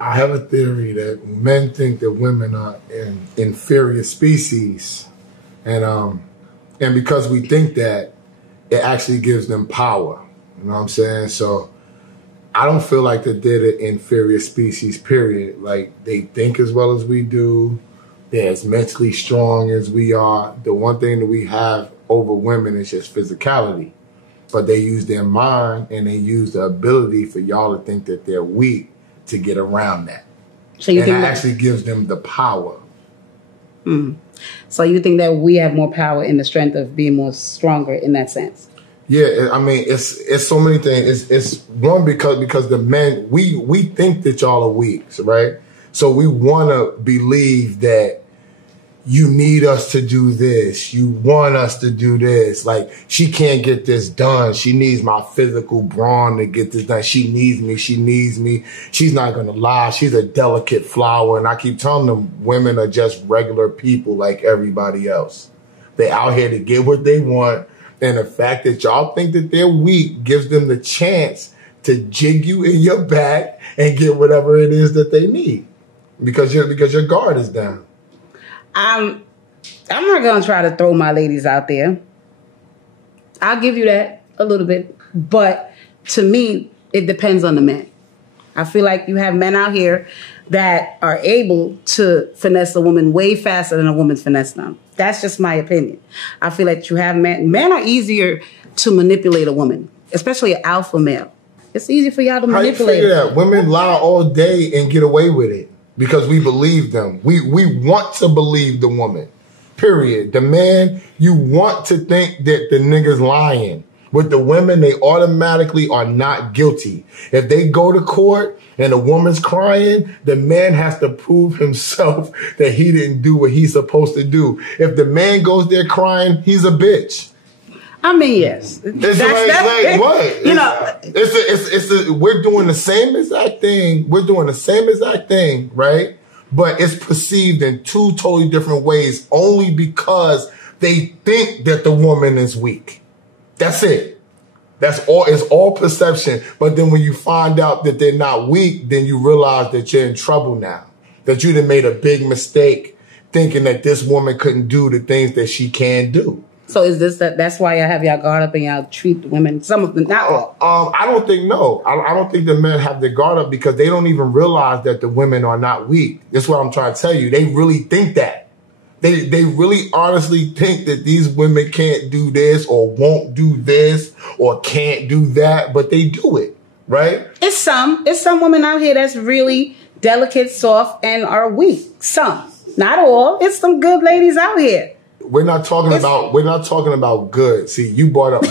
I have a theory that men think that women are an inferior species, and because we think that, it actually gives them power. You know what I'm saying? So I don't feel like that they're the inferior species, period. Like, they think as well as we do. They're as mentally strong as we are. The one thing that we have over women is just physicality. But they use their mind and they use the ability for y'all to think that they're weak to get around that. So you think that actually gives them the power. So you think that we have more power in the strength of being more stronger in that sense? Yeah, I mean, it's so many things. It's one, because the men, we think that y'all are weak, right? So we want to believe that you need us to do this. You want us to do this. Like, she can't get this done. She needs my physical brawn to get this done. She needs me. She needs me. She's not going to lie. She's a delicate flower. And I keep telling them women are just regular people like everybody else. They're out here to get what they want. And the fact that y'all think that they're weak gives them the chance to jig you in your back and get whatever it is that they need. Because your guard is down. I'm not going to try to throw my ladies out there. I'll give you that a little bit. But to me, it depends on the man. I feel like you have men out here that are able to finesse a woman way faster than a woman's finesse them. That's just my opinion. I feel like you have men are easier to manipulate a woman, especially an alpha male. It's easy for y'all to manipulate. How you figure that? Women lie all day and get away with it. Because we believe them. We want to believe the woman. Period. The man, you want to think that the nigga's lying. With the women, they automatically are not guilty. If they go to court and the woman's crying, the man has to prove himself that he didn't do what he's supposed to do. If the man goes there crying, he's a bitch. I mean, yes. It's like what? You know, we're doing the same exact thing. We're doing the same exact thing, right? But it's perceived in two totally different ways only because they think that the woman is weak. That's it. That's all. It's all perception. But then when you find out that they're not weak, then you realize that you're in trouble now. That you done made a big mistake thinking that this woman couldn't do the things that she can do. So is this that's why y'all have y'all guard up and y'all treat women, some of them, not all? I don't think, no. I don't think the men have their guard up because they don't even realize that the women are not weak. That's what I'm trying to tell you. They really think that. They really honestly think that these women can't do this or won't do this or can't do that, but they do it, right? It's some women out here that's really delicate, soft, and are weak. Some. Not all. It's some good ladies out here. We're not talking about good. See, you brought up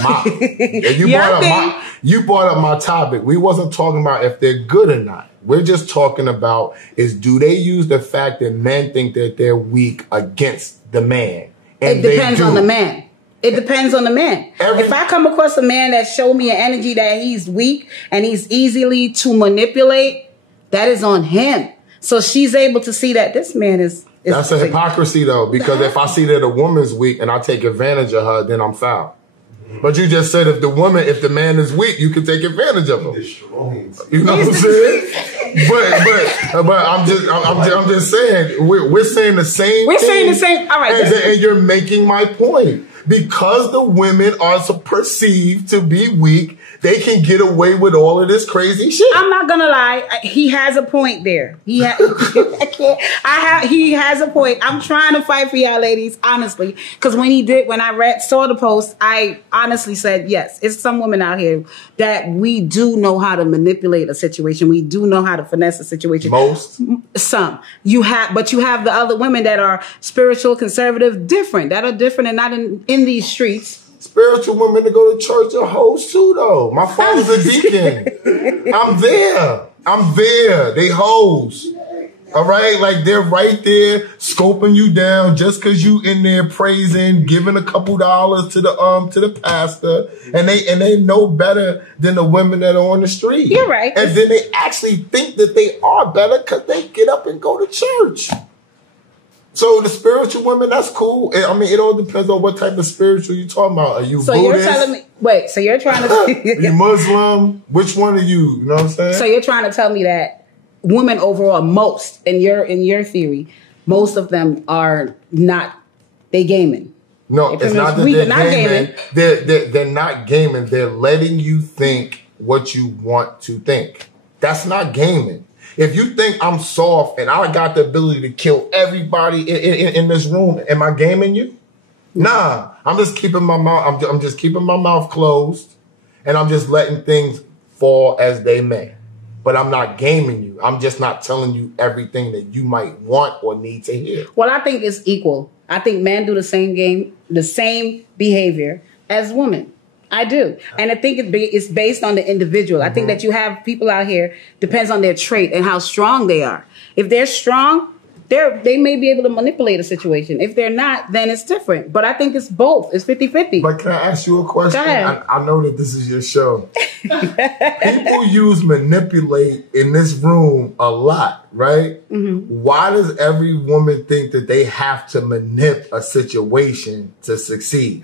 you brought up my topic. We wasn't talking about if they're good or not. We're just talking about do they use the fact that men think that they're weak against the man? And it depends on the man. It depends on the man. If I come across a man that showed me an energy that he's weak and he's easily to manipulate, that is on him. So she's able to see that this man is. That's a hypocrisy, though, because if I see that a woman's weak and I take advantage of her, then I'm foul. But you just said if the man is weak, you can take advantage of him. You know what I'm saying? but I'm just saying we're saying the same. We're saying the same. All right, and you're making my point. Because the women are perceived to be weak, they can get away with all of this crazy shit. I'm not gonna lie. He has a point there. He has a point. I'm trying to fight for y'all ladies, honestly. Because when I saw the post, I honestly said, yes, it's some women out here that we do know how to manipulate a situation. We do know how to finesse a situation. Most? Some. But you have the other women that are spiritual, conservative, different, that are different and not in these streets. Spiritual women to go to church are hoes too, though. My father's a deacon. I'm there. They hoes. All right? Like, they're right there scoping you down just because you in there praising, giving a couple dollars to the pastor. And they know better than the women that are on the street. You're right. And then they actually think that they are better because they get up and go to church. So the spiritual women, that's cool. I mean, it all depends on what type of spiritual you're talking about. Are you Buddhist? You're telling me, wait, so you're trying to... You Muslim? Which one are you? You know what I'm saying? So you're trying to tell me that women overall, most in your theory, most of them are not. They gaming. No, it's not that they're gaming. They're not gaming. They're letting you think what you want to think. That's not gaming. If you think I'm soft and I got the ability to kill everybody in this room, am I gaming you? Nah, I'm just keeping my mouth. I'm just keeping my mouth closed, and I'm just letting things fall as they may. But I'm not gaming you. I'm just not telling you everything that you might want or need to hear. Well, I think it's equal. I think men do the same game, the same behavior as women. I do. And I think it's based on the individual. I think that you have people out here, depends on their trait and how strong they are. If they're strong, they may be able to manipulate a situation. If they're not, then it's different. But I think it's both. It's 50-50. But can I ask you a question? Go ahead. I know that this is your show. People use manipulate in this room a lot, right? Why does every woman think that they have to manip a situation to succeed?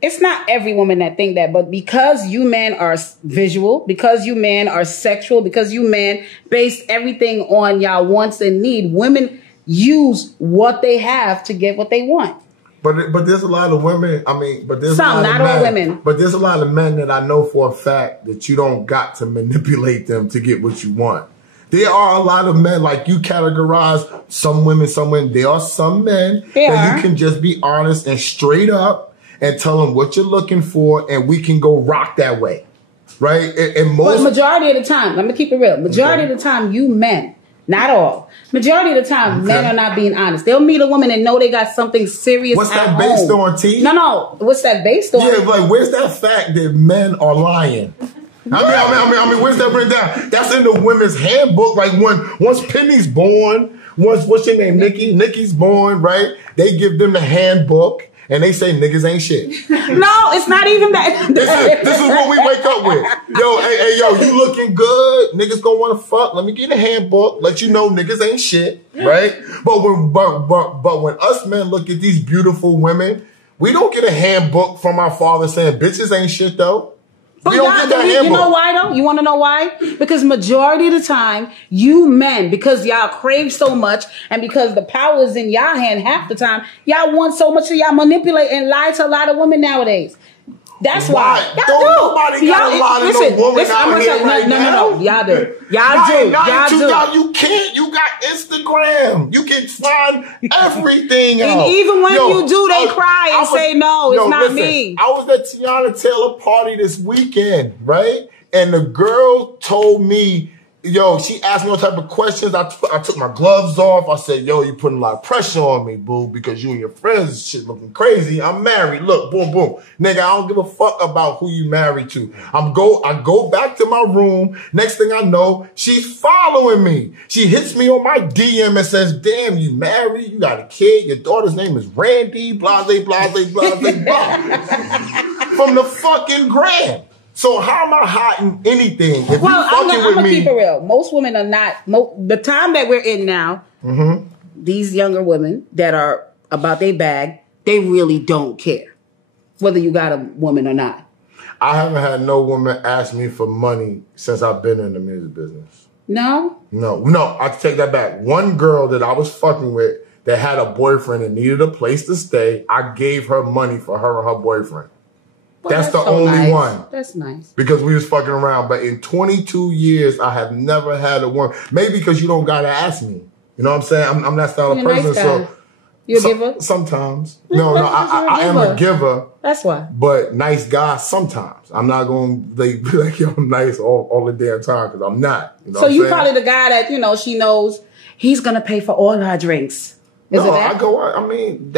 It's not every woman that think that, but because you men are visual, because you men are sexual, because you men base everything on y'all wants and need, women use what they have to get what they want. But there's a lot of women. I mean, but there's some, not all women. But there's a lot of men that I know for a fact that you don't got to manipulate them to get what you want. There are a lot of men, like you categorize some women. There are some men that you can just be honest and straight up and tell them what you're looking for, and we can go rock that way, right? And most, but majority of the time, let me keep it real. Majority of the time, you men. Not all. Majority of the time, men are not being honest. They'll meet a woman and know they got something serious. What's that based on, T? No. What's that based on? Yeah, like where's that fact that men are lying? I mean, where's that written down? That's in the women's handbook. Like once Penny's born, what's your name? Nikki's born, right? They give them the handbook. And they say niggas ain't shit. No, it's not even that. This is what we wake up with. Yo, you looking good. Niggas gonna wanna fuck. Let me get a handbook. Let you know niggas ain't shit. Right? But when us men look at these beautiful women, we don't get a handbook from our father saying bitches ain't shit though. But you know why though? You want to know why? Because majority of the time, you men, because y'all crave so much and because the power is in y'all hand half the time, y'all want so much that y'all manipulate and lie to a lot of women nowadays. That's why. Nobody got a lot of no women out here right now. No. Y'all do. Y'all do. You can't. You got Instagram. You can find everything out. And even when you do, they cry and say, no, it's not me. I was at Tiana Taylor party this weekend, right? And the girl told me, she asked me all type of questions. I took my gloves off. I said, you putting a lot of pressure on me, boo, because you and your friends shit looking crazy. I'm married. Look, boom, boom. Nigga, I don't give a fuck about who you married to. I go back to my room. Next thing I know, she's following me. She hits me on my DM and says, damn, you married? You got a kid? Your daughter's name is Randy, blase, blase, blase, blah. From the fucking gram. So how am I hiding anything? If I'm gonna keep it real. Most women are not. The time that we're in now, these younger women that are about their bag, they really don't care whether you got a woman or not. I haven't had no woman ask me for money since I've been in the music business. No. I take that back. One girl that I was fucking with that had a boyfriend and needed a place to stay, I gave her money for her and her boyfriend. Well, that's the only one. That's nice. Because we was fucking around. But in 22 years, I have never had a woman. Maybe because you don't got to ask me. You know what I'm saying? I'm that style of person. Nice you a giver? Sometimes. No, I am a giver. That's why. But nice guy sometimes. I'm not going to be like, I'm nice all the damn time because I'm not. You know so you probably the guy that, she knows he's going to pay for all our drinks. I go out. I mean,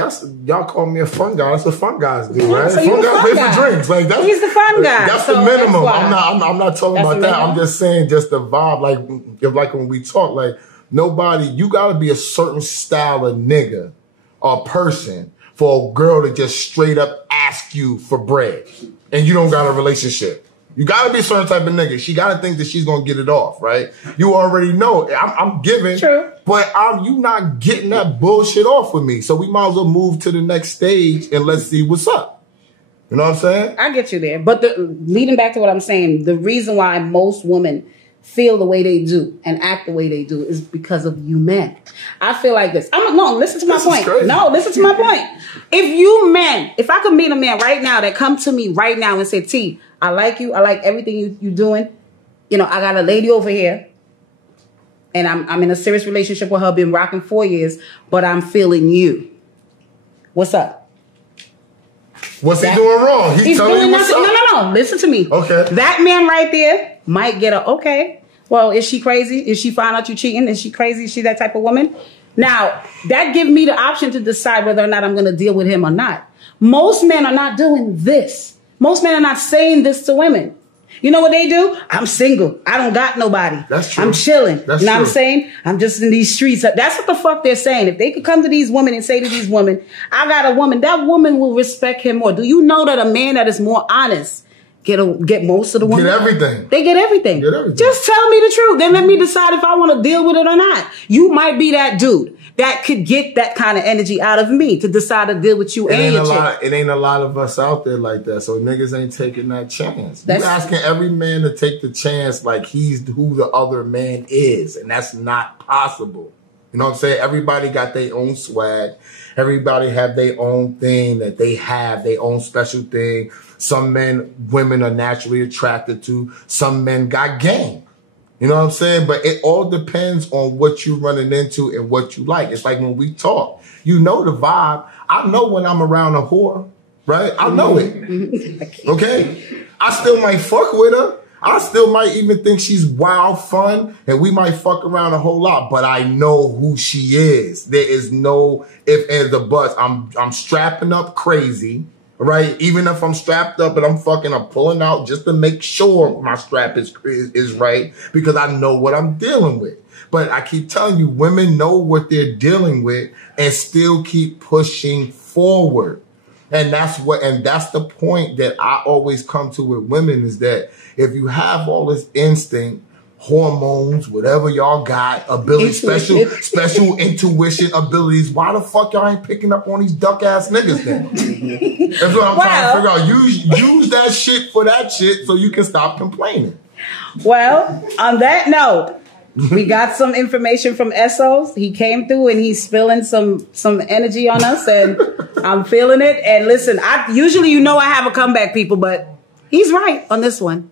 y'all call me a fun guy. That's what fun guys do, right? So fun guys pay for drinks. Like he's the fun guy. That's the minimum. I'm not talking about that. I'm just saying, just the vibe. Like when we talk, like nobody. You got to be a certain style of nigga or person for a girl to just straight up ask you for bread, and you don't got a relationship. You gotta be a certain type of nigga. She gotta think that she's gonna get it off, right? You already know. I'm giving, true, but you not getting that bullshit off with me. So we might as well move to the next stage and let's see what's up. You know what I'm saying? I get you there. But leading back to what I'm saying, the reason why most women feel the way they do and act the way they do is because of you men. I feel like this. Listen to my point. No, listen to my point. If I could meet a man right now that come to me right now and say, T, I like you. I like everything you doing. You know, I got a lady over here and I'm in a serious relationship with her, been rocking 4 years, but I'm feeling you. What's up? What's he doing wrong? He's telling you what's up. No. Listen to me. Okay. That man right there might get okay. Well, is she crazy? Is she find out you cheating? Is she crazy? Is she that type of woman? Now, that gives me the option to decide whether or not I'm going to deal with him or not. Most men are not doing this. Most men are not saying this to women. You know what they do? I'm single. I don't got nobody. That's true. I'm chilling. That's you know true. what I'm saying? I'm just in these streets. That's what the fuck they're saying. If they could come to these women and say to these women, I got a woman, that woman will respect him more. Do you know that a man that is more honest get most of the women? Get everything. They get everything. Just tell me the truth. Then let me decide if I want to deal with it or not. You might be that dude that could get that kind of energy out of me to decide to deal with you and your chick. It ain't a lot of us out there like that, so niggas ain't taking that chance. You're asking every man to take the chance like he's who the other man is, and that's not possible. You know what I'm saying? Everybody got their own swag. Everybody have their own thing that they have, their own special thing. Some women are naturally attracted to. Some men got game. You know what I'm saying? But it all depends on what you're running into and what you like. It's like when we talk, you know the vibe. I know when I'm around a whore, right? I know it. Okay? I still might fuck with her. I still might even think she's wild fun and we might fuck around a whole lot, but I know who she is. There is no if, ands, or buts. I'm strapping up crazy. Right? Even if I'm strapped up and I'm pulling out just to make sure my strap is right because I know what I'm dealing with. But I keep telling you, women know what they're dealing with and still keep pushing forward. And that's the point that I always come to with women is that if you have all this instinct, hormones, whatever y'all got, ability, special intuition abilities, why the fuck y'all ain't picking up on these duck ass niggas then? That's what I'm trying to figure out. Use that shit for that shit so you can stop complaining. Well, on that note, we got some information from Esso. He came through and he's spilling some energy on us and I'm feeling it. And listen, usually I have a comeback, people, but he's right on this one.